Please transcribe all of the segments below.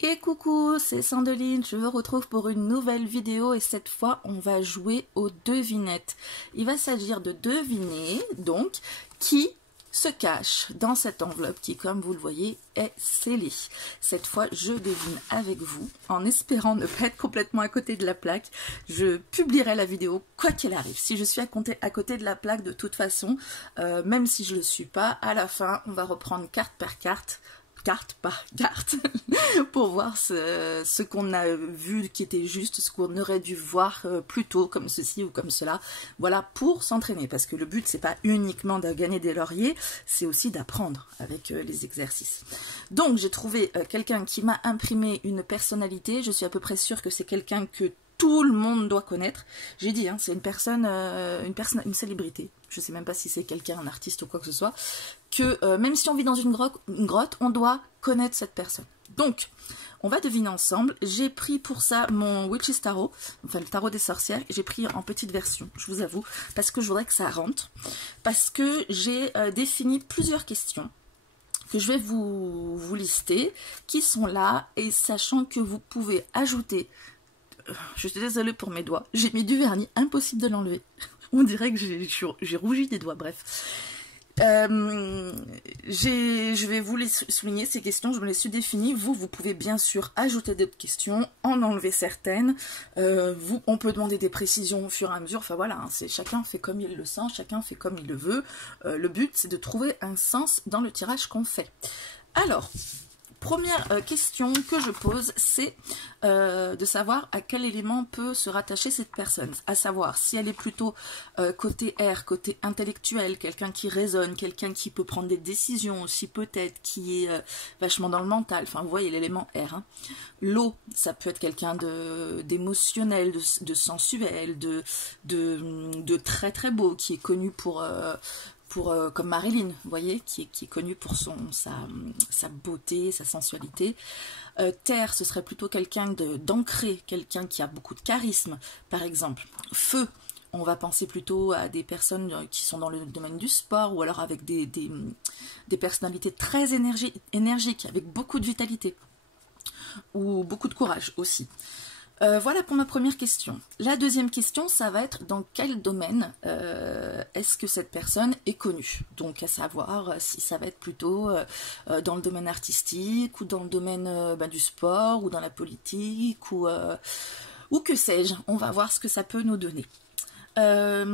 Et coucou, c'est Sandeline, je vous retrouve pour une nouvelle vidéo et cette fois on va jouer aux devinettes. Il va s'agir de deviner donc qui se cache dans cette enveloppe qui, comme vous le voyez, est scellée. Cette fois, je devine avec vous, en espérant ne pas être complètement à côté de la plaque. Je publierai la vidéo quoi qu'il arrive. Si je suis à côté de la plaque, de toute façon, même si je ne le suis pas, à la fin, on va reprendre carte par carte, par carte pour voir ce qu'on a vu qui était juste, ce qu'on aurait dû voir plus tôt, comme ceci ou comme cela. Voilà, pour s'entraîner, parce que le but, c'est pas uniquement de gagner des lauriers, c'est aussi d'apprendre avec les exercices. Donc, j'ai trouvé quelqu'un qui m'a imprimé une personnalité. Je suis à peu près sûre que c'est quelqu'un que tout le monde doit connaître. J'ai dit, hein, c'est une célébrité. Je sais même pas si c'est quelqu'un, un artiste ou quoi que ce soit. Que même si on vit dans une grotte, on doit connaître cette personne. Donc, on va deviner ensemble. J'ai pris pour ça mon Witch's Tarot, enfin le tarot des sorcières. J'ai pris en petite version, je vous avoue, parce que je voudrais que ça rentre. Parce que j'ai défini plusieurs questions que je vais vous lister, qui sont là, et sachant que vous pouvez ajouter... Je suis désolée pour mes doigts, j'ai mis du vernis, impossible de l'enlever. On dirait que j'ai rougi des doigts, bref. Je vais vous les souligner, ces questions, je me les suis définies. Vous pouvez bien sûr ajouter d'autres questions, en enlever certaines. On peut demander des précisions au fur et à mesure. Enfin voilà, hein, chacun fait comme il le sent, chacun fait comme il le veut. Le but, c'est de trouver un sens dans le tirage qu'on fait. Alors... Première question que je pose, c'est de savoir à quel élément peut se rattacher cette personne. À savoir si elle est plutôt côté air, côté intellectuel, quelqu'un qui raisonne, quelqu'un qui peut prendre des décisions aussi peut-être, qui est vachement dans le mental. Enfin, vous voyez l'élément air. Hein. L'eau, ça peut être quelqu'un d'émotionnel, de sensuel, de très très beau, qui est connu comme Marilyn, vous voyez, qui est connue pour sa beauté, sa sensualité. Terre, ce serait plutôt quelqu'un d'ancré, quelqu'un qui a beaucoup de charisme, par exemple. Feu, on va penser plutôt à des personnes qui sont dans le domaine du sport, ou alors avec des personnalités très énergiques, avec beaucoup de vitalité, ou beaucoup de courage aussi. Voilà pour ma première question. La deuxième question, ça va être dans quel domaine est-ce que cette personne est connue? Donc à savoir si ça va être plutôt dans le domaine artistique, ou dans le domaine du sport, ou dans la politique, ou que sais-je. On va voir ce que ça peut nous donner.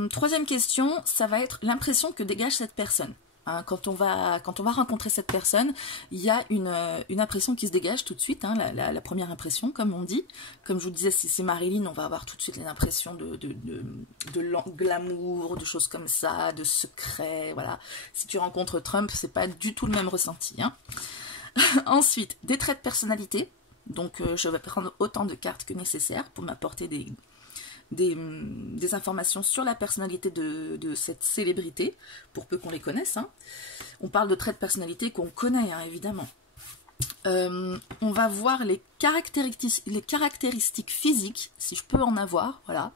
Troisième question, ça va être l'impression que dégage cette personne. Hein, quand on va rencontrer cette personne, il y a une impression qui se dégage tout de suite, hein, la première impression, comme on dit. Comme je vous disais, si c'est Marilyn, on va avoir tout de suite l'impression de glamour, de choses comme ça, de secret, voilà. Si tu rencontres Trump, c'est pas du tout le même ressenti. Hein. Ensuite, des traits de personnalité. Donc, je vais prendre autant de cartes que nécessaire pour m'apporter des informations sur la personnalité de cette célébrité, pour peu qu'on les connaisse. Hein. On parle de traits de personnalité qu'on connaît, hein, évidemment. On va voir les caractéristiques physiques, si je peux en avoir, voilà.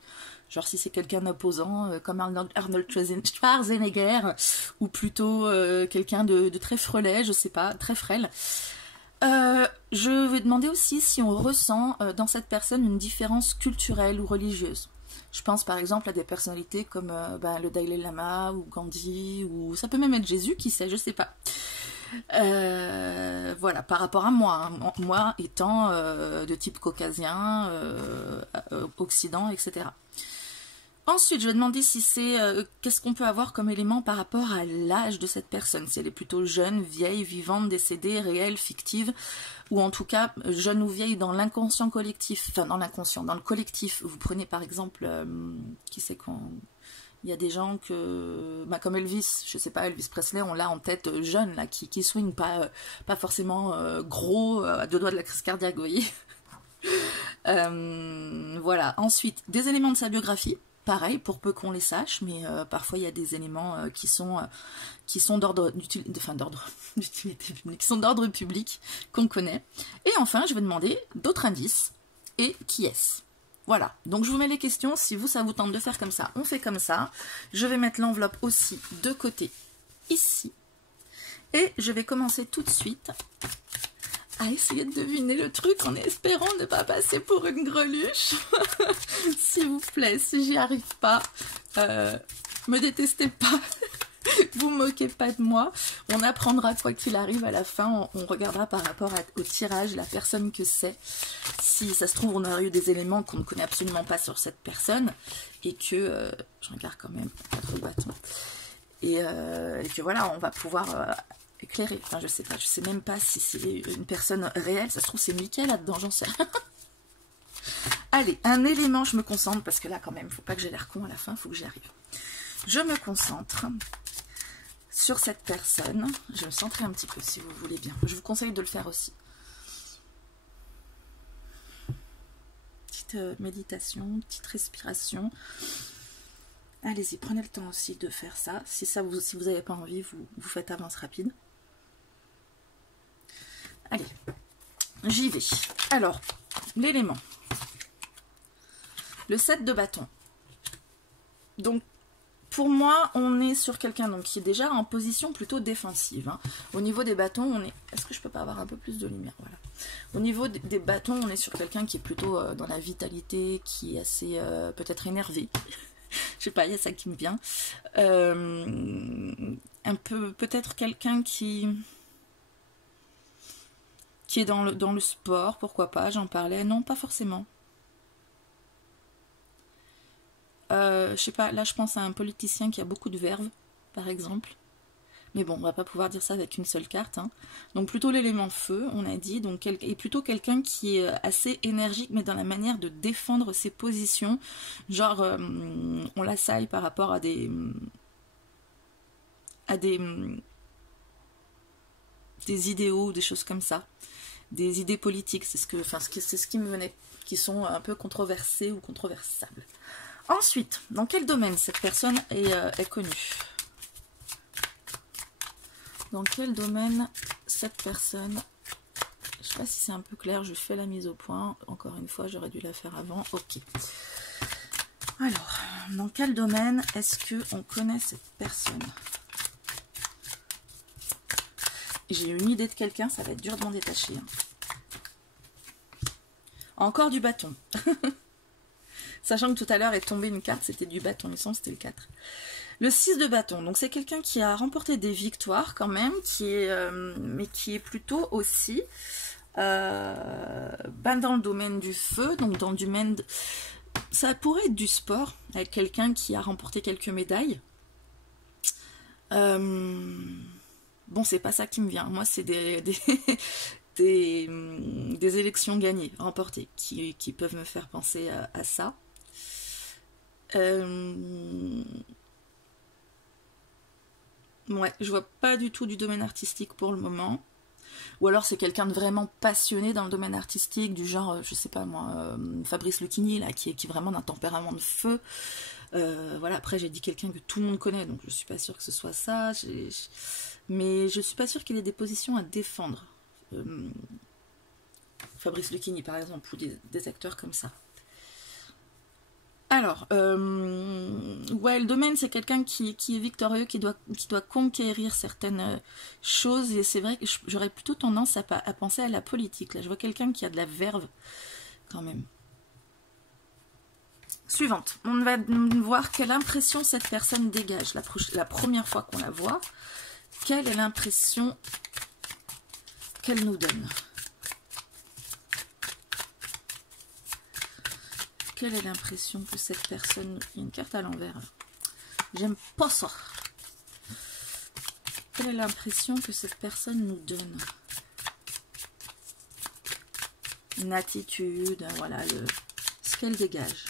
Genre si c'est quelqu'un d'opposant, comme Arnold Schwarzenegger, ou plutôt quelqu'un de très frelet, je sais pas, très frêle. Je vais demander aussi si on ressent dans cette personne une différence culturelle ou religieuse. Je pense par exemple à des personnalités comme le Dalai Lama ou Gandhi, ou ça peut même être Jésus, qui sait, je sais pas. Voilà, par rapport à moi, hein, moi étant de type caucasien, occident, etc. Ensuite, je vais demander si c'est qu'est-ce qu'on peut avoir comme élément par rapport à l'âge de cette personne. Si elle est plutôt jeune, vieille, vivante, décédée, réelle, fictive, ou en tout cas jeune ou vieille dans l'inconscient collectif. Enfin, dans l'inconscient, dans le collectif. Vous prenez par exemple, qui c'est qu'on... Il y a des gens comme Elvis, je sais pas, Elvis Presley, on l'a en tête jeune, là, qui swing, pas forcément gros, à deux doigts de la crise cardiaque, vous voyez. Voilà. Ensuite, des éléments de sa biographie. Pareil, pour peu qu'on les sache, mais parfois il y a des éléments qui sont d'ordre d'utilité publique, qui sont d'ordre public, qu'on connaît. Et enfin, je vais demander d'autres indices, et qui est-ce? Voilà, donc je vous mets les questions, si vous, ça vous tente de faire comme ça, on fait comme ça. Je vais mettre l'enveloppe aussi de côté, ici. Et je vais commencer tout de suite à essayer de deviner le truc en espérant ne pas passer pour une greluche. S'il vous plaît, si j'y arrive pas, me détestez pas. Vous moquez pas de moi. On apprendra quoi qu'il arrive à la fin. On regardera par rapport au tirage la personne que c'est. Si ça se trouve, on aura eu des éléments qu'on ne connaît absolument pas sur cette personne. Et que, je regarde quand même, pas trop le bâton. Et que voilà, on va pouvoir éclairer. Enfin, je sais pas, je sais même pas si c'est une personne réelle. Ça se trouve, c'est Mickey là-dedans, j'en sais rien. Allez, un élément, je me concentre. Parce que là, quand même, faut pas que j'ai l'air con à la fin, faut que j'y arrive. Je me concentre sur cette personne. Je vais me centrer un petit peu si vous voulez bien. Je vous conseille de le faire aussi. Petite méditation, petite respiration. Allez-y, prenez le temps aussi de faire ça. Si vous n'avez pas envie, vous faites avance rapide. Allez, j'y vais. Alors, l'élément. Le 7 de bâton. Donc, pour moi, on est sur quelqu'un qui est déjà en position plutôt défensive. Hein. Au niveau des bâtons, on est... Est-ce que je peux pas avoir un peu plus de lumière? Voilà. Au niveau des bâtons, on est sur quelqu'un qui est plutôt dans la vitalité, qui est assez peut-être énervé. Je sais pas, il y a ça qui me vient. Un peu, peut-être quelqu'un qui est dans le sport, pourquoi pas, j'en parlais. Non, pas forcément. Je sais pas, là je pense à un politicien qui a beaucoup de verve, par exemple. Mais bon, on va pas pouvoir dire ça avec une seule carte. Hein. Donc plutôt l'élément feu, on a dit. Donc, et plutôt quelqu'un qui est assez énergique, mais dans la manière de défendre ses positions. Genre, on l'assaille par rapport à des idéaux ou des choses comme ça. Des idées politiques, c'est ce qui me venait, qui sont un peu controversées ou controversables. Ensuite, dans quel domaine cette personne est connue? Dans quel domaine cette personne... Je ne sais pas si c'est un peu clair, je fais la mise au point. Encore une fois, j'aurais dû la faire avant. Ok. Alors, dans quel domaine est-ce qu'on connaît cette personne? J'ai une idée de quelqu'un, ça va être dur de m'en détacher. Hein. Encore du bâton. Sachant que tout à l'heure est tombée une carte, c'était du bâton, il me semble que c'était le 4. Le 6 de bâton, donc c'est quelqu'un qui a remporté des victoires quand même, mais qui est plutôt aussi dans le domaine du feu, donc dans le domaine... Ça pourrait être du sport, avec quelqu'un qui a remporté quelques médailles. Bon, c'est pas ça qui me vient. Moi, c'est des élections gagnées, remportées, qui peuvent me faire penser à ça. Ouais, je vois pas du tout du domaine artistique pour le moment. Ou alors c'est quelqu'un de vraiment passionné dans le domaine artistique, du genre, je sais pas moi, Fabrice Lucchini, là, qui est vraiment d'un tempérament de feu. Voilà, après j'ai dit quelqu'un que tout le monde connaît, donc je suis pas sûre que ce soit ça. Mais je suis pas sûre qu'il ait des positions à défendre. Fabrice Lucchini par exemple, ou des acteurs comme ça. Alors, ouais, le domaine, c'est quelqu'un qui est victorieux, qui doit conquérir certaines choses, et c'est vrai que j'aurais plutôt tendance à penser à la politique. Là, je vois quelqu'un qui a de la verve, quand même. Suivante, on va voir quelle impression cette personne dégage. La première fois qu'on la voit, quelle est l'impression qu'elle nous donne? Quelle est l'impression que cette personne... Il y a une carte à l'envers. J'aime pas ça. Quelle est l'impression que cette personne nous donne? Une attitude, voilà, ce qu'elle dégage.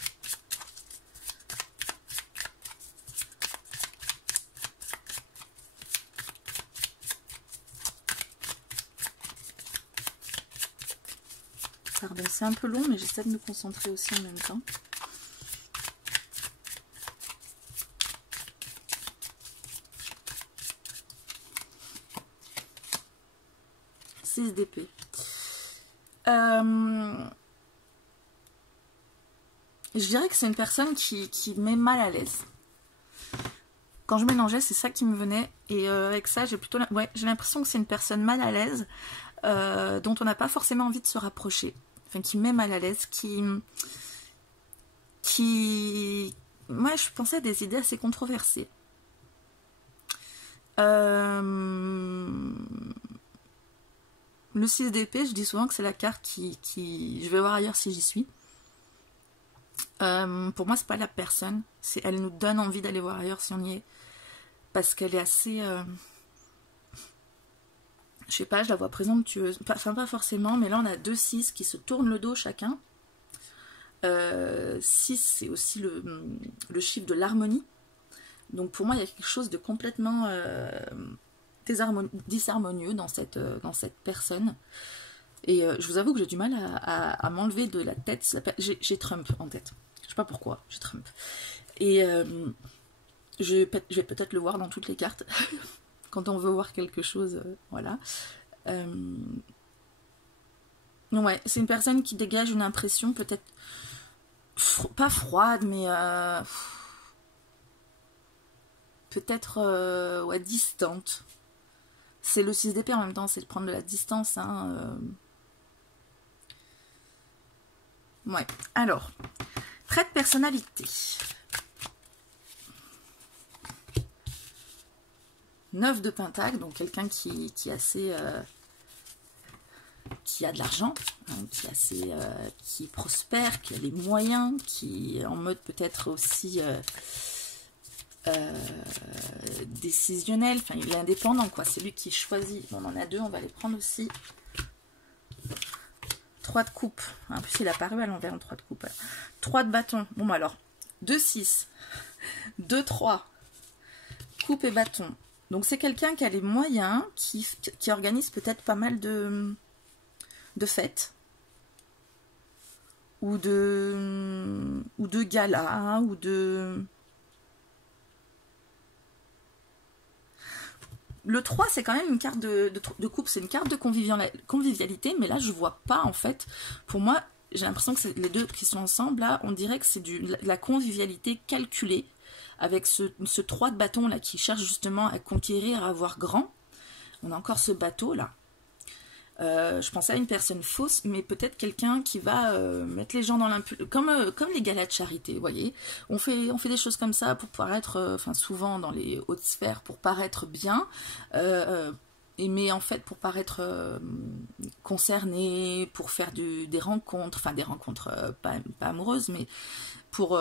Pardon, c'est un peu long, mais j'essaie de me concentrer aussi en même temps. d'épée. Je dirais que c'est une personne qui met mal à l'aise. Quand je mélangeais, c'est ça qui me venait. Et avec ça, j'ai plutôt... Ouais, j'ai l'impression que c'est une personne mal à l'aise. dont on n'a pas forcément envie de se rapprocher, enfin qui met mal à l'aise, moi je pensais à des idées assez controversées. Le 6 d'épée, je dis souvent que c'est la carte qui... Je vais voir ailleurs si j'y suis. Pour moi, c'est pas la personne. Elle nous donne envie d'aller voir ailleurs si on y est. Parce qu'elle est assez... je sais pas, je la vois présomptueuse. Enfin, pas forcément, mais là, on a 2 6 qui se tournent le dos chacun. 6, c'est aussi le chiffre de l'harmonie. Donc, pour moi, il y a quelque chose de complètement... disharmonieux dans cette personne. Et je vous avoue que j'ai du mal à m'enlever de la tête. J'ai Trump en tête. Je sais pas pourquoi, j'ai Trump. Et je vais peut-être le voir dans toutes les cartes. Quand on veut voir quelque chose, voilà. Ouais, c'est une personne qui dégage une impression peut-être pas froide, mais peut-être ouais, distante. C'est le 6 d'épée en même temps, c'est de prendre de la distance. Hein, Ouais. Alors, trait de personnalité. 9 de pentacle, donc quelqu'un qui est assez... qui a de l'argent, hein, qui prospère, qui a les moyens, qui est en mode peut-être aussi... décisionnel, enfin il est indépendant quoi, c'est lui qui choisit. Bon, on en a 2, on va les prendre aussi. 3 de coupe, en plus il a paru à l'envers en 3 de coupe. 3 de bâton, bon bah alors 2 6, 2 3, coupe et bâton. Donc c'est quelqu'un qui a les moyens, qui organise peut-être pas mal de fêtes ou de galas ou de... Le 3, c'est quand même une carte de couple, c'est une carte de convivialité, mais là, je vois pas, en fait. Pour moi, j'ai l'impression que c'est les deux qui sont ensemble, là, on dirait que c'est de la convivialité calculée, avec ce 3 de bâton, là, qui cherche justement à conquérir, à avoir grand. On a encore ce bateau, là. Je pensais à une personne fausse, mais peut-être quelqu'un qui va mettre les gens dans l'impulsion, comme les galas de charité, vous voyez. On fait des choses comme ça pour paraître, enfin souvent dans les hautes sphères, pour paraître bien, mais en fait pour paraître concerné, pour faire des rencontres, enfin des rencontres pas amoureuses, mais pour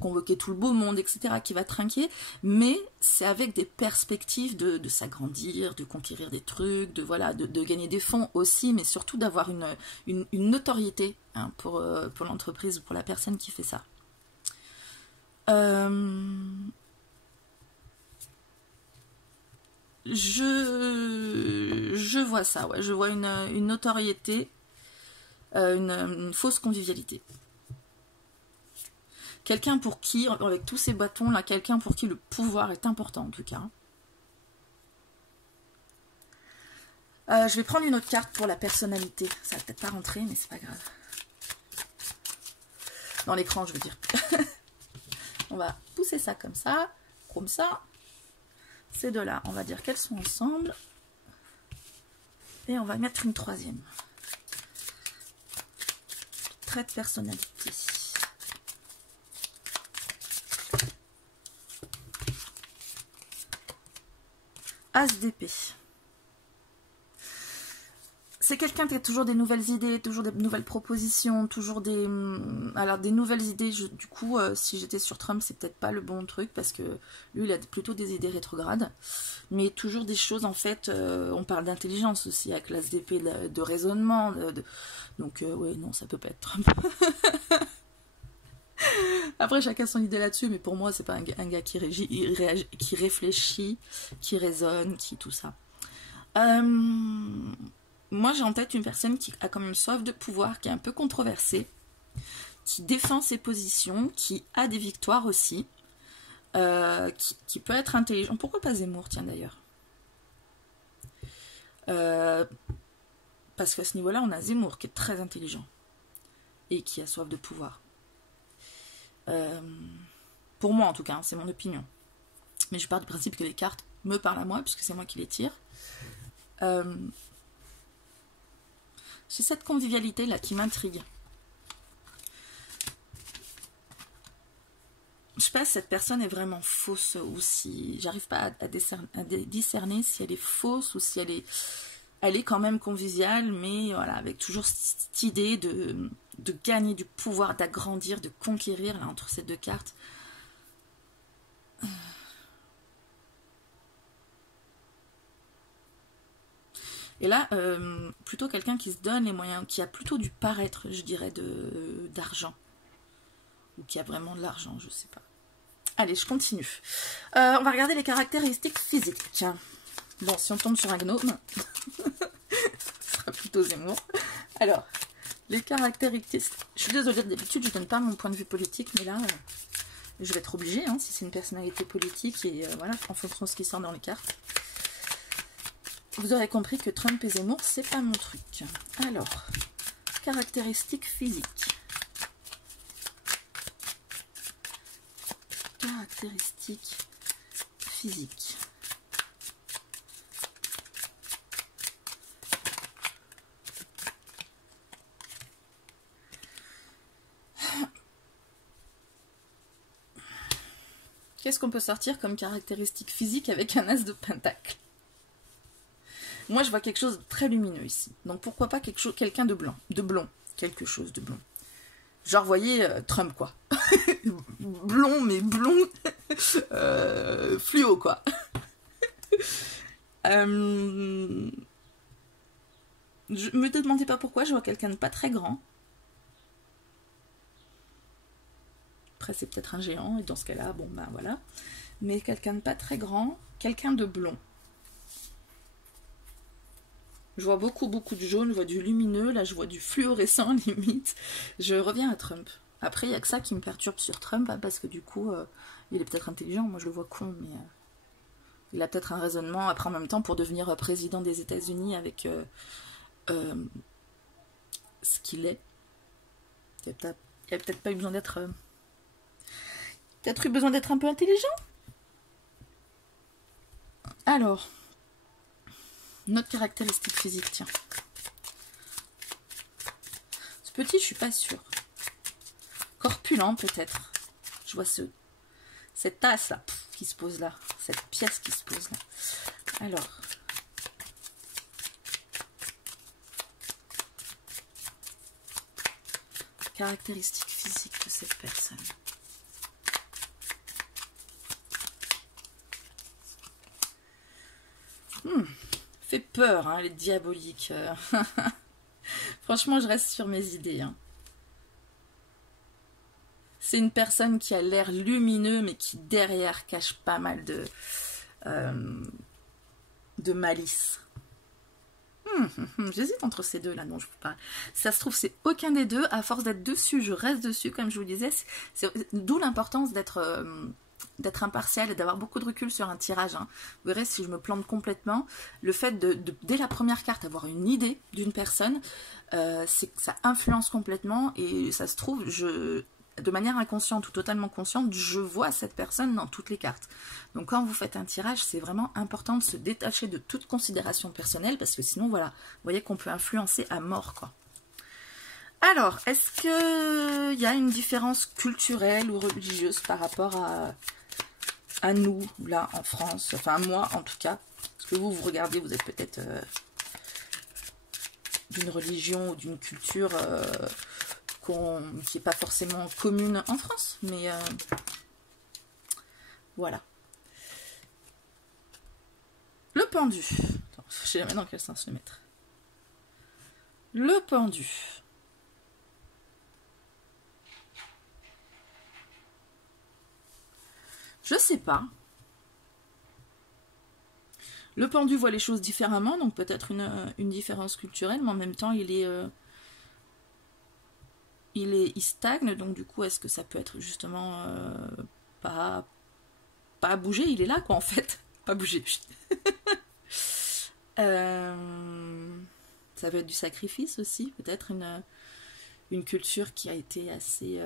convoquer tout le beau monde, etc., qui va trinquer, mais c'est avec des perspectives de s'agrandir, de conquérir des trucs, de gagner des fonds aussi, mais surtout d'avoir une notoriété, hein, pour l'entreprise ou pour la personne qui fait ça. Je vois ça, ouais, je vois une notoriété, une fausse convivialité. Quelqu'un pour qui, avec tous ces bâtons là, quelqu'un pour qui le pouvoir est important en tout cas. Je vais prendre une autre carte pour la personnalité. Ça va peut-être pas rentrer, mais c'est pas grave. Dans l'écran, je veux dire. On va pousser ça comme ça. Ces deux-là, on va dire qu'elles sont ensemble. Et on va mettre une troisième. Trait de personnalité. As d'épée. C'est quelqu'un qui a toujours des nouvelles idées, toujours des nouvelles propositions, toujours des... Alors des nouvelles idées, du coup, si j'étais sur Trump, c'est peut-être pas le bon truc, parce que lui, il a plutôt des idées rétrogrades. Mais toujours des choses, en fait, on parle d'intelligence aussi, avec l'as d'épée, de raisonnement. Donc, oui, non, ça peut pas être Trump. Après, chacun son idée là-dessus, mais pour moi, c'est pas un gars qui réfléchit, qui raisonne, qui tout ça. Moi, j'ai en tête une personne qui a quand même soif de pouvoir, qui est un peu controversée, qui défend ses positions, qui a des victoires aussi, qui peut être intelligent. Pourquoi pas Zemmour, tiens d'ailleurs. Parce qu'à ce niveau-là, on a Zemmour qui est très intelligent et qui a soif de pouvoir. Pour moi en tout cas, hein, c'est mon opinion, mais je pars du principe que les cartes me parlent à moi puisque c'est moi qui les tire. J'ai cette convivialité-là qui m'intrigue. Je sais pas si cette personne est vraiment fausse ou si j'arrive pas à discerner si elle est fausse ou si elle est quand même conviviale, mais voilà, avec toujours cette idée de gagner du pouvoir, d'agrandir, de conquérir, là, entre ces deux cartes. Et là, plutôt quelqu'un qui se donne les moyens, qui a plutôt du paraître, je dirais, d'argent. Ou qui a vraiment de l'argent, je sais pas. Allez, je continue. On va regarder les caractéristiques physiques. Bon, si on tombe sur un gnome, ce sera plutôt Zemmour. Alors, les caractéristiques... Je suis désolée, d'habitude, je ne donne pas mon point de vue politique, mais là, je vais être obligée, hein, si c'est une personnalité politique, et voilà, en fonction de ce qui sort dans les cartes. Vous aurez compris que Trump et Zemmour, c'est pas mon truc. Alors, caractéristiques physiques. Caractéristiques physiques. Qu'est-ce qu'on peut sortir comme caractéristique physique avec un as de pentacle? Moi, je vois quelque chose de très lumineux ici. Donc, pourquoi pas quelqu'un de blanc, de blond, quelque chose de blond. Genre, voyez, Trump, quoi. Blond, mais blond, fluo, quoi. Je me demandez pas pourquoi, je vois quelqu'un de pas très grand. Après, c'est peut-être un géant, et dans ce cas-là, bon, ben voilà. Mais quelqu'un de pas très grand, quelqu'un de blond. Je vois beaucoup de jaune, je vois du lumineux, là je vois du fluorescent limite. Je reviens à Trump. Après, il n'y a que ça qui me perturbe sur Trump, hein, parce que du coup, il est peut-être intelligent, moi je le vois con, mais il a peut-être un raisonnement, après en même temps, pour devenir président des États-Unis avec ce qu'il est. Il n'y a peut-être pas eu besoin d'être... peut-être eu besoin d'être un peu intelligent. Alors... Notre caractéristique physique, tiens. Ce petit, je suis pas sûre. Corpulent, peut-être. Je vois cette tasse là qui se pose là. Cette pièce qui se pose là. Alors. Caractéristique physique de cette personne. Fait peur, hein, les diaboliques. Franchement, je reste sur mes idées. Hein. C'est une personne qui a l'air lumineux, mais qui derrière cache pas mal de malice. J'hésite entre ces deux là dont je vous parle. Si ça se trouve, c'est aucun des deux. À force d'être dessus, je reste dessus, comme je vous disais. D'où l'importance d'être impartial et d'avoir beaucoup de recul sur un tirage. Hein. Vous verrez, si je me plante complètement, le fait dès la première carte, avoir une idée d'une personne, c'est que ça influence complètement, et ça se trouve, de manière inconsciente ou totalement consciente, je vois cette personne dans toutes les cartes. Donc quand vous faites un tirage, c'est vraiment important de se détacher de toute considération personnelle, parce que sinon, voilà, vous voyez qu'on peut influencer à mort, quoi. Alors, est-ce qu'il y a une différence culturelle ou religieuse par rapport à nous, là, en France? Enfin, moi, en tout cas. Parce que vous regardez, vous êtes peut-être d'une religion ou d'une culture qui n'est pas forcément commune en France. Mais voilà. Le pendu. Attends, je ne sais jamais dans quel sens le mettre. Le pendu. Je sais pas. Le pendu voit les choses différemment, donc peut-être une différence culturelle, mais en même temps, il stagne, donc du coup, est-ce que ça peut être justement pas bouger? Il est là, quoi, en fait. Pas bouger. Ça peut être du sacrifice aussi, peut-être une culture qui a été assez...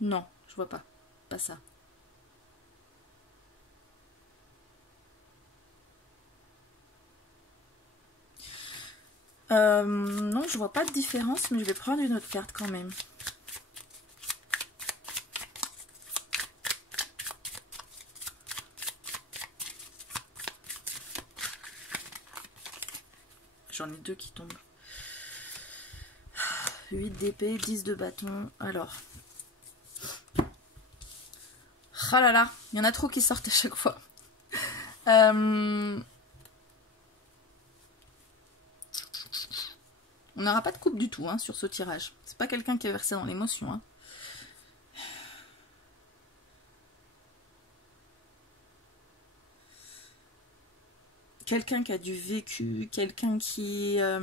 Non, je vois pas. Pas ça. Non, je vois pas de différence, mais je vais prendre une autre carte quand même. J'en ai deux qui tombent. 8 d'épée, 10 de bâton. Alors. Ah là là, il y en a trop qui sortent à chaque fois. On n'aura pas de coupe du tout hein, sur ce tirage. C'est pas quelqu'un qui est versé dans l'émotion. Hein. Quelqu'un qui a du vécu, quelqu'un qui a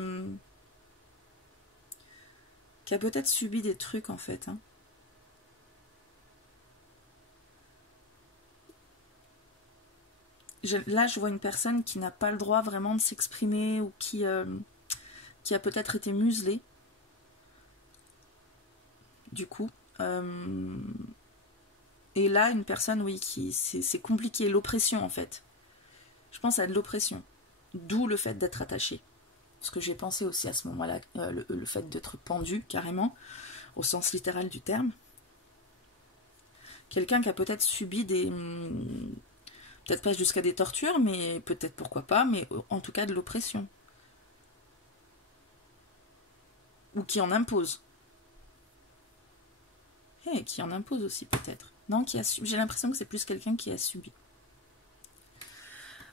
peut-être subi des trucs en fait. Hein. Là, je vois une personne qui n'a pas le droit vraiment de s'exprimer ou qui a peut-être été muselée. Du coup. Et là, une personne, oui, qui c'est compliqué. L'oppression, en fait. Je pense à de l'oppression. D'où le fait d'être attaché. Parce que j'ai pensé aussi à ce moment-là, le fait d'être pendu, carrément, au sens littéral du terme. Quelqu'un qui a peut-être subi des... peut-être pas jusqu'à des tortures, mais peut-être pourquoi pas, mais en tout cas de l'oppression. Ou qui en impose. Et qui en impose aussi peut-être. Non, j'ai l'impression que c'est plus quelqu'un qui a subi.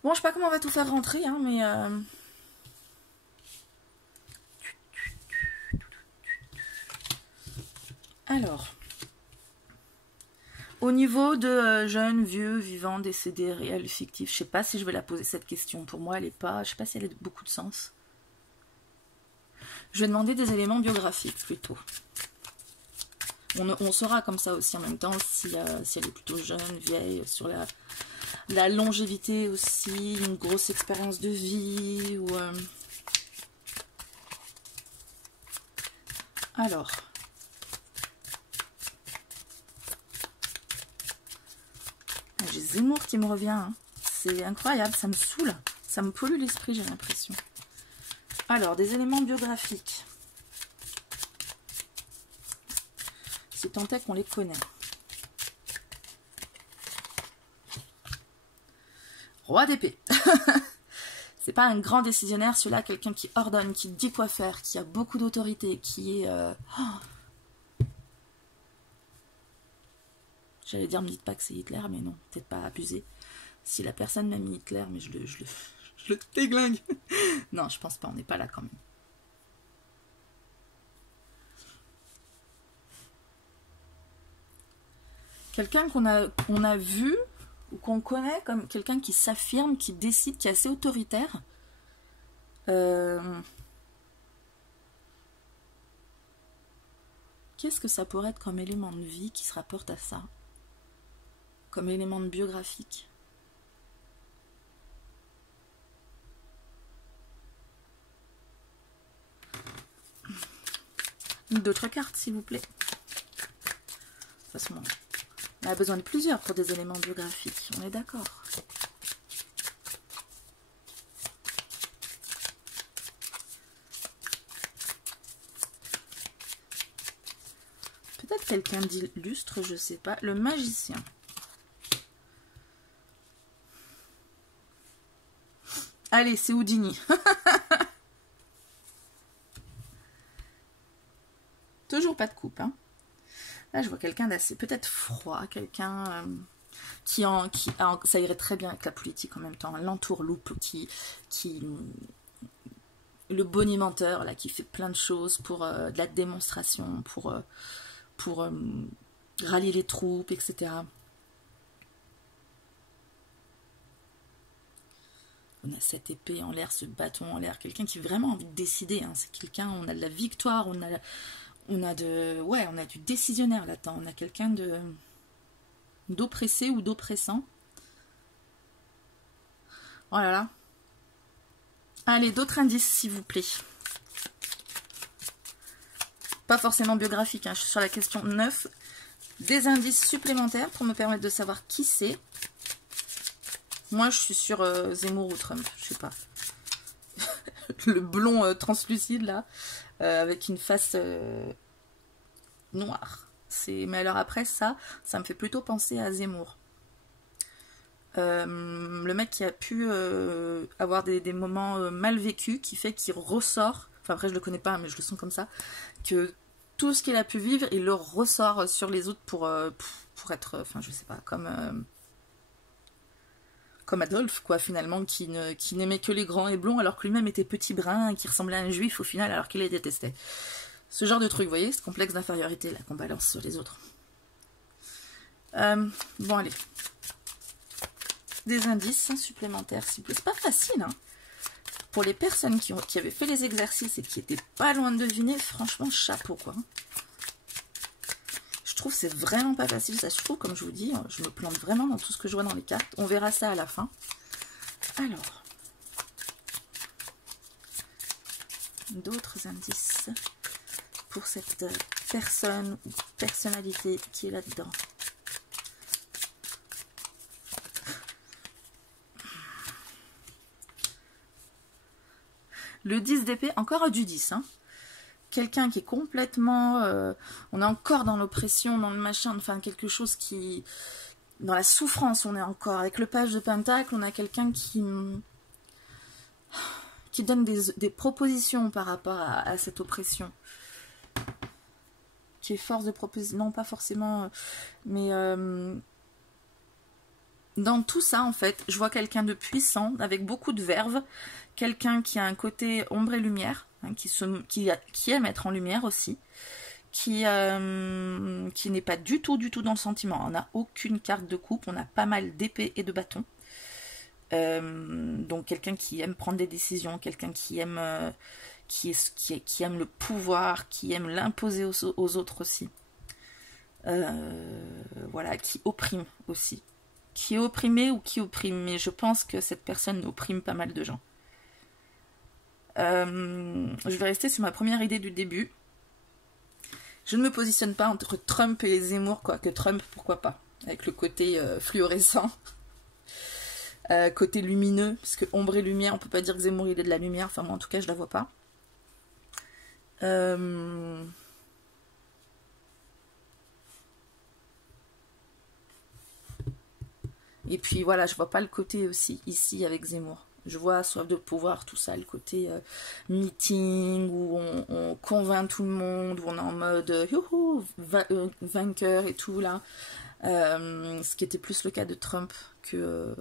Bon, je sais pas comment on va tout faire rentrer, hein, mais... Alors... Au niveau de jeunes, vieux, vivants, décédés, réels, fictifs, je sais pas si je vais la poser cette question. Pour moi, elle est pas... Je sais pas si elle a beaucoup de sens. Je vais demander des éléments biographiques, plutôt. On saura comme ça aussi en même temps si elle est plutôt jeune, vieille, sur la longévité aussi, une grosse expérience de vie. Ou, Alors... J'ai Zemmour qui me revient. Hein. C'est incroyable, ça me saoule. Ça me pollue l'esprit, j'ai l'impression. Alors, des éléments biographiques. Si tant est qu'on les connaît. Roi d'épée. C'est pas un grand décisionnaire, celui-là, quelqu'un qui ordonne, qui dit quoi faire, qui a beaucoup d'autorité, qui est... J'allais dire, me dites pas que c'est Hitler, mais non, peut-être pas abuser. Si la personne m'a mis Hitler, mais je le déglingue. Non, je pense pas, on n'est pas là quand même. Quelqu'un qu'on a vu ou qu'on connaît comme quelqu'un qui s'affirme, qui décide, qui est assez autoritaire. Qu'est-ce que ça pourrait être comme élément de vie qui se rapporte à ça? Comme élément de biographique. D'autres cartes, s'il vous plaît. De toute façon, on a besoin de plusieurs pour des éléments biographiques. On est d'accord. Peut-être quelqu'un d'illustre, je sais pas. Le magicien. Allez, c'est Houdini. Toujours pas de coupe. Hein. Là, je vois quelqu'un d'assez peut-être froid, quelqu'un ça irait très bien avec la politique en même temps. L'entourloupe qui le bonimenteur là, qui fait plein de choses pour de la démonstration, pour rallier les troupes, etc. On a cette épée en l'air, ce bâton en l'air, quelqu'un qui a vraiment envie de décider. Hein. C'est quelqu'un, on a de la victoire, on a du décisionnaire là-dedans. On a quelqu'un d'oppressé ou d'oppressant. Oh là là. Allez, d'autres indices, s'il vous plaît. Pas forcément biographique, hein. Je suis sur la question 9. Des indices supplémentaires pour me permettre de savoir qui c'est. Moi, je suis sur Zemmour ou Trump, je sais pas. le blond translucide là, avec une face noire. Mais alors après ça me fait plutôt penser à Zemmour. Le mec qui a pu avoir des moments mal vécus, qui fait qu'il ressort, enfin après je le connais pas mais je le sens comme ça, que tout ce qu'il a pu vivre, il le ressort sur les autres pour être, enfin je sais pas, comme Adolphe, quoi, finalement, qui n'aimait que les grands et blonds, alors que lui-même était petit brun, et qui ressemblait à un juif au final, alors qu'il les détestait. Ce genre de truc, vous voyez, ce complexe d'infériorité, là, qu'on balance sur les autres. Bon, allez. Des indices supplémentaires, s'il vous plaît. C'est pas facile, hein. Pour les personnes qui avaient fait les exercices et qui étaient pas loin de deviner, franchement, chapeau, quoi. Je trouve que c'est vraiment pas facile, ça. Je trouve, comme je vous dis, je me plante vraiment dans tout ce que je vois dans les cartes. On verra ça à la fin. Alors, d'autres indices pour cette personne ou personnalité qui est là-dedans. Le 10 d'épée, encore du 10, hein. Quelqu'un qui est complètement... on est encore dans l'oppression, dans le machin, enfin quelque chose qui... Dans la souffrance, on est encore. Avec le page de pentacle, on a quelqu'un qui donne des propositions par rapport à cette oppression. Qui est force de proposition. Non, pas forcément... mais... dans tout ça, en fait, je vois quelqu'un de puissant, avec beaucoup de verve. Quelqu'un qui a un côté ombre et lumière. Hein, qui aime être en lumière aussi, qui n'est pas du tout dans le sentiment. On n'a aucune carte de coupe, on a pas mal d'épées et de bâtons. Donc quelqu'un qui aime prendre des décisions, quelqu'un qui aime qui aime le pouvoir, qui aime l'imposer aux autres aussi. Voilà, qui opprime aussi. Qui est opprimé ou qui opprime, mais je pense que cette personne opprime pas mal de gens. Je vais rester sur ma première idée du début. Je ne me positionne pas entre Trump et Zemmour, quoique Trump, pourquoi pas, avec le côté fluorescent, côté lumineux, parce que ombre et lumière, on peut pas dire que Zemmour il est de la lumière, enfin moi en tout cas je la vois pas. Et puis voilà, je vois pas le côté aussi ici avec Zemmour. Je vois soif de pouvoir, tout ça, le côté meeting, où on convainc tout le monde, où on est en mode youhou, vainqueur et tout, là. Ce qui était plus le cas de Trump que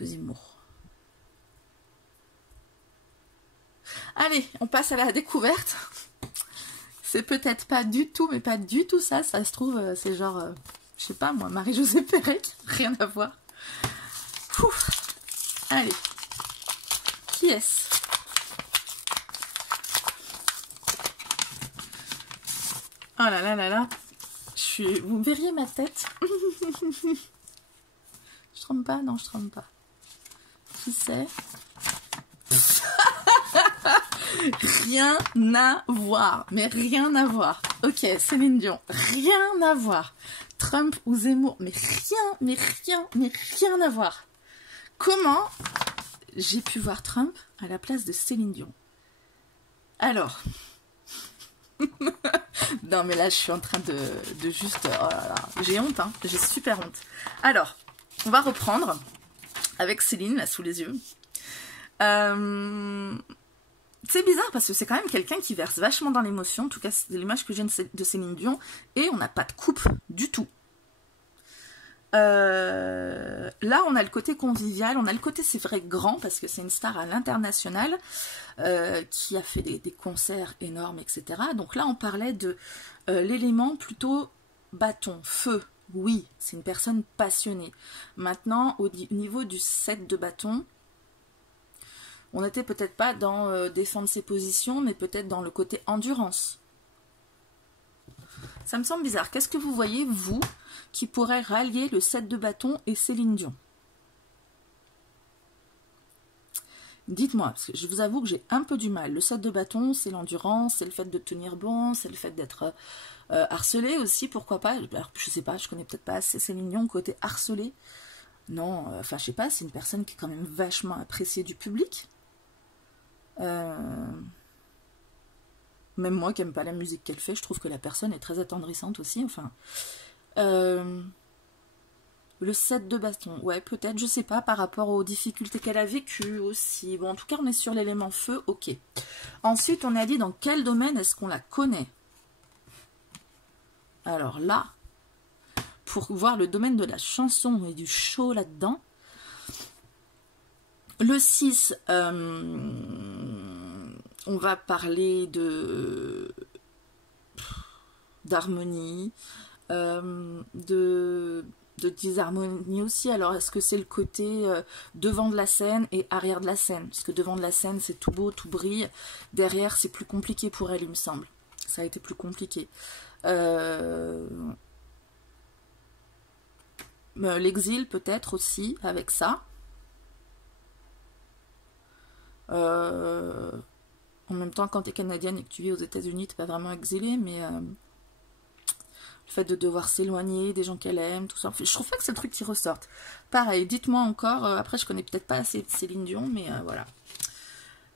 Zemmour. Allez, on passe à la découverte. C'est peut-être pas du tout, mais pas du tout ça. Ça se trouve, c'est genre, je sais pas moi, Marie-Josée Pérec, rien à voir. Ouf. Allez, qui est-ce? Oh là là là là, vous verriez ma tête. Je trompe pas? Non, je trompe pas. Qui c'est? Rien à voir, mais rien à voir. Ok, Céline Dion, rien à voir. Trump ou Zemmour, mais rien à voir. Comment j'ai pu voir Trump à la place de Céline Dion? Alors, non mais là je suis en train de juste, oh là là, j'ai honte, hein, j'ai super honte. Alors, on va reprendre avec Céline là sous les yeux. C'est bizarre parce que c'est quand même quelqu'un qui verse vachement dans l'émotion, en tout cas c'est l'image que j'ai de Céline Dion, et on n'a pas de coupe du tout. Là on a le côté convivial, on a le côté c'est vrai grand parce que c'est une star à l'international qui a fait des concerts énormes, etc. Donc là on parlait de l'élément plutôt bâton, feu. Oui, c'est une personne passionnée. Maintenant au niveau du set de bâton, on n'était peut-être pas dans défendre ses positions, mais peut-être dans le côté endurance. Ça me semble bizarre. Qu'est-ce que vous voyez, vous, qui pourrait rallier le set de bâton et Céline Dion? Dites-moi, parce que je vous avoue que j'ai un peu du mal. Le set de bâton, c'est l'endurance, c'est le fait de tenir bon, c'est le fait d'être harcelé aussi, pourquoi pas. Alors, je sais pas, je connais peut-être pas assez Céline Dion côté harcelé. Non, enfin je sais pas, c'est une personne qui est quand même vachement appréciée du public. Même moi qui n'aime pas la musique qu'elle fait, je trouve que la personne est très attendrissante aussi. Enfin, le 7 de bâton, ouais, peut-être, je sais pas, par rapport aux difficultés qu'elle a vécues aussi. Bon, en tout cas, on est sur l'élément feu, ok. Ensuite, on a dit dans quel domaine est-ce qu'on la connaît. Alors là, pour voir le domaine de la chanson et du show là-dedans, le 6, on va parler d'harmonie, de disharmonie aussi. Alors, est-ce que c'est le côté devant de la scène et arrière de la scène? Parce que devant de la scène, c'est tout beau, tout brille. Derrière, c'est plus compliqué pour elle, il me semble. Ça a été plus compliqué. L'exil, peut-être aussi, avec ça. En même temps, quand tu es canadienne et que tu vis aux États-Unis, tu n'es pas vraiment exilée, mais le fait de devoir s'éloigner des gens qu'elle aime, tout ça. Je trouve pas que c'est le truc qui ressorte. Pareil, dites-moi encore, après je connais peut-être pas assez Céline Dion, mais voilà.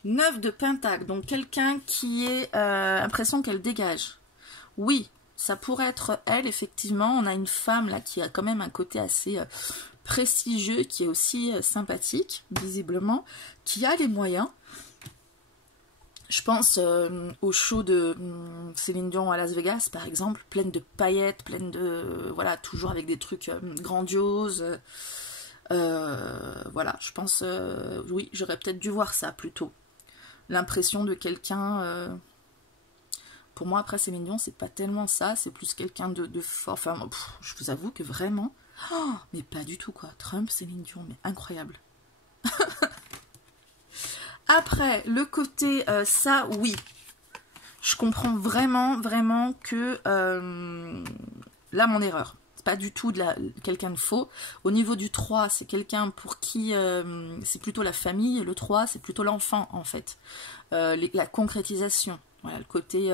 9 de Pentacle, donc quelqu'un qui est l'impression qu'elle dégage. Oui, ça pourrait être elle, effectivement. On a une femme là qui a quand même un côté assez prestigieux, qui est aussi sympathique, visiblement, qui a les moyens. Je pense au show de Céline Dion à Las Vegas, par exemple, pleine de paillettes, pleine de... voilà, toujours avec des trucs grandioses. Voilà, je pense... oui, j'aurais peut-être dû voir ça, plutôt. L'impression de quelqu'un... pour moi, après, Céline Dion, c'est pas tellement ça, c'est plus quelqu'un de fort. Enfin, je vous avoue que vraiment... Oh, mais pas du tout, quoi. Trump, Céline Dion, mais incroyable. Après, le côté, ça, oui. Je comprends vraiment, vraiment que... là, mon erreur. C'est pas du tout quelqu'un de faux. Au niveau du 3, c'est quelqu'un pour qui... c'est plutôt la famille. Le 3, c'est plutôt l'enfant, en fait. La concrétisation. Voilà, le côté...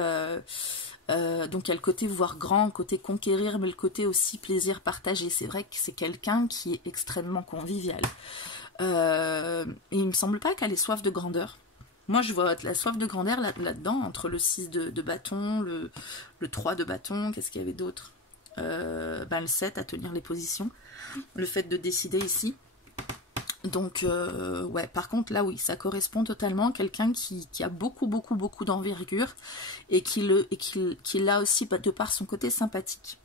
donc, il y a le côté voir grand, le côté conquérir, mais le côté aussi plaisir partagé. C'est vrai que c'est quelqu'un qui est extrêmement convivial. Et il me semble pas qu'elle ait soif de grandeur. Moi, je vois la soif de grandeur là-dedans, entre le 6 de bâton, le 3 de bâton, qu'est-ce qu'il y avait d'autre, le 7 à tenir les positions, le fait de décider ici. Donc, ouais, par contre, là, oui, ça correspond totalement à quelqu'un qui a beaucoup, beaucoup, beaucoup d'envergure et qui l'a aussi de par son côté sympathique.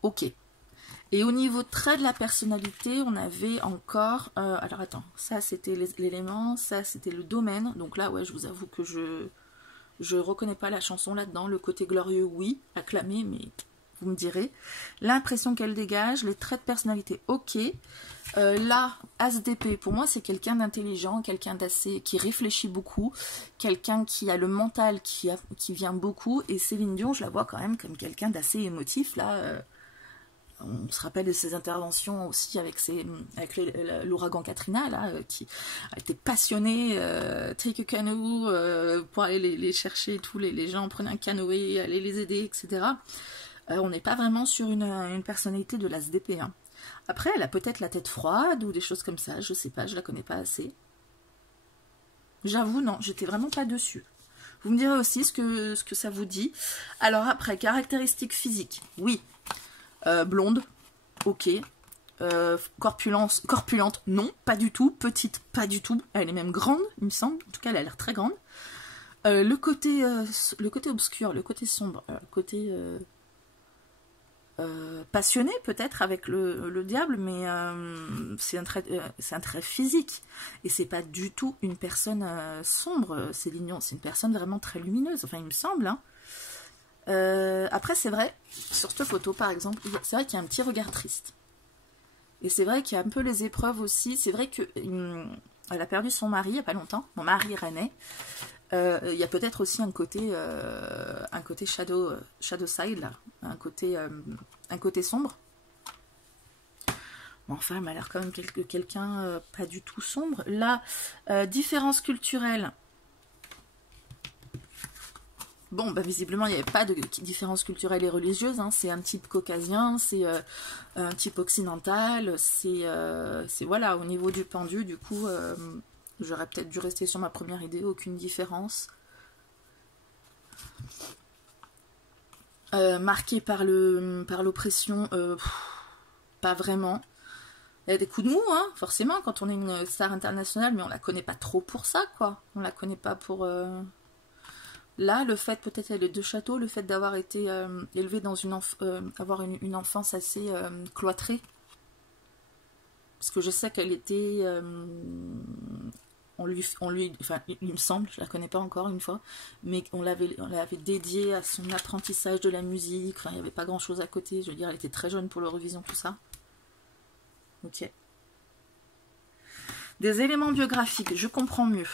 Ok. Et au niveau trait de la personnalité, on avait encore... alors attends, ça c'était l'élément, ça c'était le domaine. Donc là, ouais, je vous avoue que je reconnais pas la chanson là-dedans. Le côté glorieux, oui, acclamé, mais vous me direz. L'impression qu'elle dégage, les traits de personnalité, ok. Là, ASDP, pour moi, c'est quelqu'un d'intelligent, quelqu'un d'assez... qui réfléchit beaucoup, quelqu'un qui a le mental qui vient beaucoup. Et Céline Dion, je la vois quand même comme quelqu'un d'assez émotif, là... On se rappelle de ses interventions aussi avec l'ouragan Katrina, là, qui a été passionné, take a canoe, pour aller les chercher, tous les gens prenaient un canoë, aller les aider, etc. On n'est pas vraiment sur une personnalité de l'ASDP. Hein. Après, elle a peut-être la tête froide ou des choses comme ça, je sais pas, je la connais pas assez. J'avoue, non, j'étais vraiment pas dessus. Vous me direz aussi ce que ça vous dit. Alors après, caractéristiques physiques, oui. Blonde, ok. Corpulente, non, pas du tout. Petite, pas du tout. Elle est même grande, il me semble. En tout cas, elle a l'air très grande. Le côté obscur, le côté sombre, le côté passionné peut-être avec le diable, mais c'est un trait physique. Et c'est pas du tout une personne sombre, Céline Dion. C'est une personne vraiment très lumineuse. Enfin, il me semble, hein. Après, c'est vrai, sur cette photo par exemple, c'est vrai qu'il y a un petit regard triste. Et c'est vrai qu'il y a un peu les épreuves aussi. C'est vrai qu'elle a perdu son mari il n'y a pas longtemps, mon mari René. Il y a peut-être aussi un côté shadow side, là, un côté sombre. Bon, enfin, elle m'a l'air quand même quelqu'un pas du tout sombre. Là, différence culturelle. Bon, bah, visiblement, il n'y avait pas de différence culturelle et religieuse. Hein. C'est un type caucasien, c'est un type occidental. C'est voilà, au niveau du pendu, du coup, J'aurais peut-être dû rester sur ma première idée, aucune différence. Marqué par l'oppression, pas vraiment. Il y a des coups de mou, hein, forcément, quand on est une star internationale, mais on la connaît pas trop pour ça, quoi. On la connaît pas pour... Là, le fait, peut-être, elle est de château, le fait d'avoir été élevée dans avoir une enfance assez cloîtrée. Parce que je sais qu'elle était... enfin, il me semble, je la connais pas encore une fois, mais on l'avait dédiée à son apprentissage de la musique. Enfin, il n'y avait pas grand chose à côté. Je veux dire, elle était très jeune pour l'Eurovision, tout ça. Ok. Des éléments biographiques, je comprends mieux.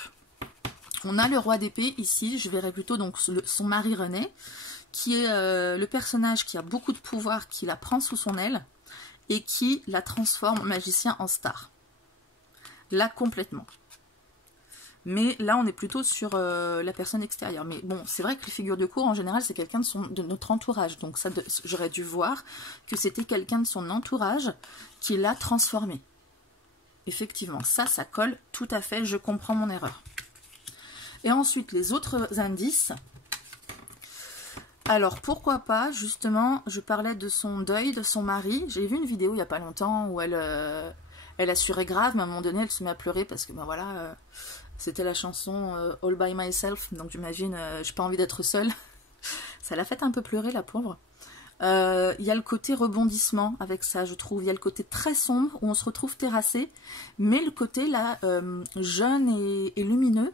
On a le roi d'épée ici, je verrai plutôt donc son mari René, qui est le personnage qui a beaucoup de pouvoir, qui la prend sous son aile et qui la transforme en magicien en star. Là, complètement. Mais là, on est plutôt sur la personne extérieure. Mais bon, c'est vrai que les figures de cour, en général, c'est quelqu'un de notre entourage. Donc ça, j'aurais dû voir que c'était quelqu'un de son entourage qui l'a transformé. Effectivement, ça colle tout à fait. Je comprends mon erreur. Et ensuite, les autres indices. Alors, pourquoi pas, justement, je parlais de son deuil, de son mari. J'ai vu une vidéo il n'y a pas longtemps où elle assurait grave, mais à un moment donné, elle se met à pleurer parce que, ben voilà... C'était la chanson All by Myself, donc j'imagine, j'ai pas envie d'être seule. Ça l'a fait un peu pleurer, la pauvre. Il y a le côté rebondissement avec ça, je trouve. Il y a le côté très sombre où on se retrouve terrassé, mais le côté là, jeune et lumineux,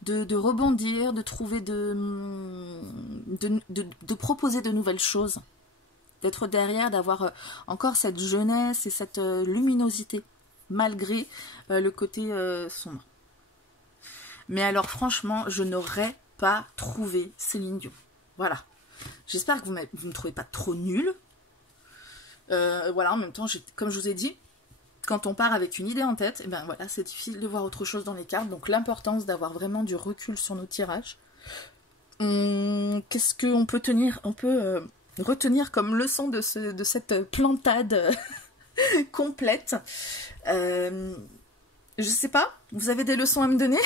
de rebondir, de trouver de proposer de nouvelles choses. D'être derrière, d'avoir encore cette jeunesse et cette luminosité, malgré le côté sombre. Mais alors franchement, je n'aurais pas trouvé Céline Dion. Voilà. J'espère que vous ne me trouvez pas trop nulle. Voilà, en même temps, comme je vous ai dit, quand on part avec une idée en tête, et ben voilà, c'est difficile de voir autre chose dans les cartes. Donc l'importance d'avoir vraiment du recul sur nos tirages. Qu'est-ce qu'on peut tenir? On peut retenir comme leçon de cette plantade complète. Je sais pas, vous avez des leçons à me donner?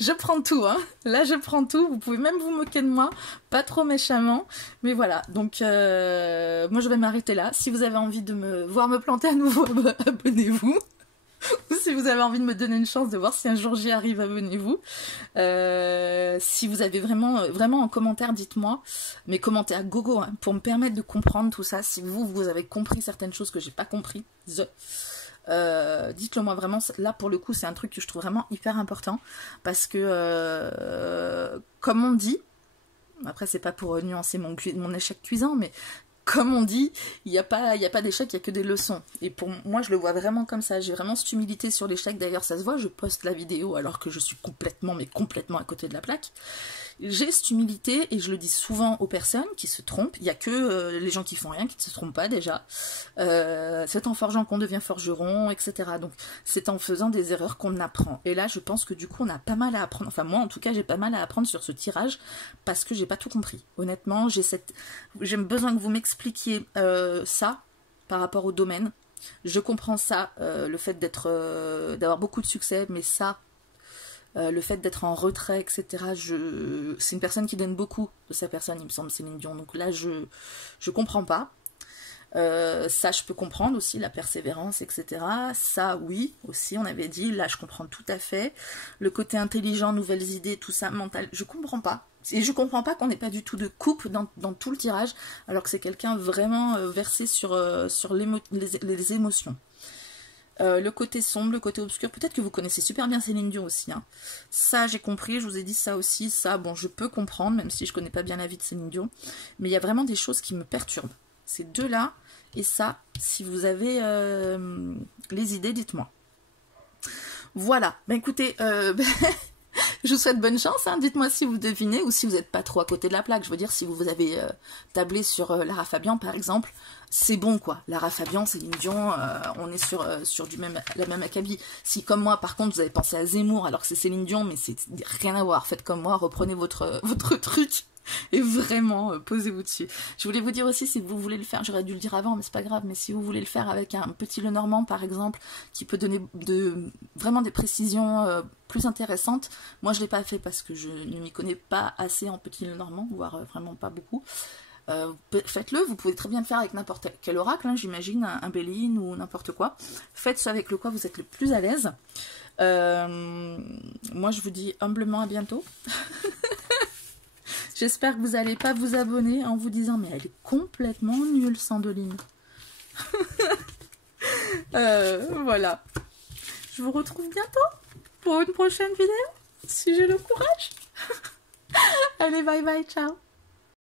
Je prends tout, hein. Là je prends tout, vous pouvez même vous moquer de moi, pas trop méchamment, mais voilà, donc moi je vais m'arrêter là. Si vous avez envie de me voir me planter à nouveau, abonnez-vous, ou si vous avez envie de me donner une chance de voir si un jour j'y arrive, abonnez-vous. Si vous avez vraiment en commentaire, dites-moi, mes commentaires gogo, hein, pour me permettre de comprendre tout ça, si vous avez compris certaines choses que j'ai pas compris, dites-le moi vraiment. Là pour le coup c'est un truc que je trouve vraiment hyper important parce que comme on dit, après c'est pas pour nuancer mon échec cuisant, mais comme on dit, il n'y a pas d'échec, il n'y a que des leçons. Et pour moi, je le vois vraiment comme ça. J'ai vraiment cette humilité sur l'échec. D'ailleurs, ça se voit, je poste la vidéo alors que je suis complètement à côté de la plaque. J'ai cette humilité et je le dis souvent aux personnes qui se trompent. Il n'y a que les gens qui font rien qui ne se trompent pas déjà. C'est en forgeant qu'on devient forgeron, etc. Donc, c'est en faisant des erreurs qu'on apprend. Et là, je pense que du coup, on a pas mal à apprendre. Enfin, moi, en tout cas, j'ai pas mal à apprendre sur ce tirage parce que j'ai pas tout compris. Honnêtement, j'ai besoin que vous m'expliquiez ça par rapport au domaine. Je comprends ça, le fait d'avoir beaucoup de succès, mais ça... le fait d'être en retrait, etc. C'est une personne qui donne beaucoup de sa personne, il me semble, Céline Dion. Donc là, je comprends pas. Ça, je peux comprendre aussi, la persévérance, etc. Ça, oui, aussi, on avait dit. Là, je comprends tout à fait. Le côté intelligent, nouvelles idées, tout ça, mental, je comprends pas. Et je comprends pas qu'on n'ait pas du tout de coupe dans tout le tirage, alors que c'est quelqu'un vraiment versé sur les émotions. Le côté sombre, le côté obscur, peut-être que vous connaissez super bien Céline Dion aussi, hein. Ça j'ai compris, je vous ai dit ça aussi, ça bon je peux comprendre, même si je connais pas bien la vie de Céline Dion, mais il y a vraiment des choses qui me perturbent, ces deux là, et ça, si vous avez les idées, dites-moi. Voilà, ben écoutez, je vous souhaite bonne chance, hein. Dites-moi si vous devinez ou si vous n'êtes pas trop à côté de la plaque. Je veux dire, si vous avez tablé sur Lara Fabian par exemple, c'est bon quoi. Lara Fabian, Céline Dion, on est sur la même acabit. Si comme moi par contre vous avez pensé à Zemmour alors que c'est Céline Dion, mais c'est rien à voir, faites comme moi, reprenez votre truc. Et vraiment, posez-vous dessus. Je voulais vous dire aussi, si vous voulez le faire, j'aurais dû le dire avant, mais c'est pas grave, mais si vous voulez le faire avec un petit Lenormand, par exemple, qui peut donner vraiment des précisions plus intéressantes, moi je l'ai pas fait parce que je ne m'y connais pas assez en petit Lenormand, voire vraiment pas beaucoup. Faites-le, vous pouvez très bien le faire avec n'importe quel oracle, hein, j'imagine, un Béline ou n'importe quoi. Faites ce avec le quoi vous êtes le plus à l'aise. Moi je vous dis humblement à bientôt. J'espère que vous n'allez pas vous abonner en vous disant mais elle est complètement nulle, Sandoline. Voilà. Je vous retrouve bientôt pour une prochaine vidéo, si j'ai le courage. Allez, bye bye, ciao.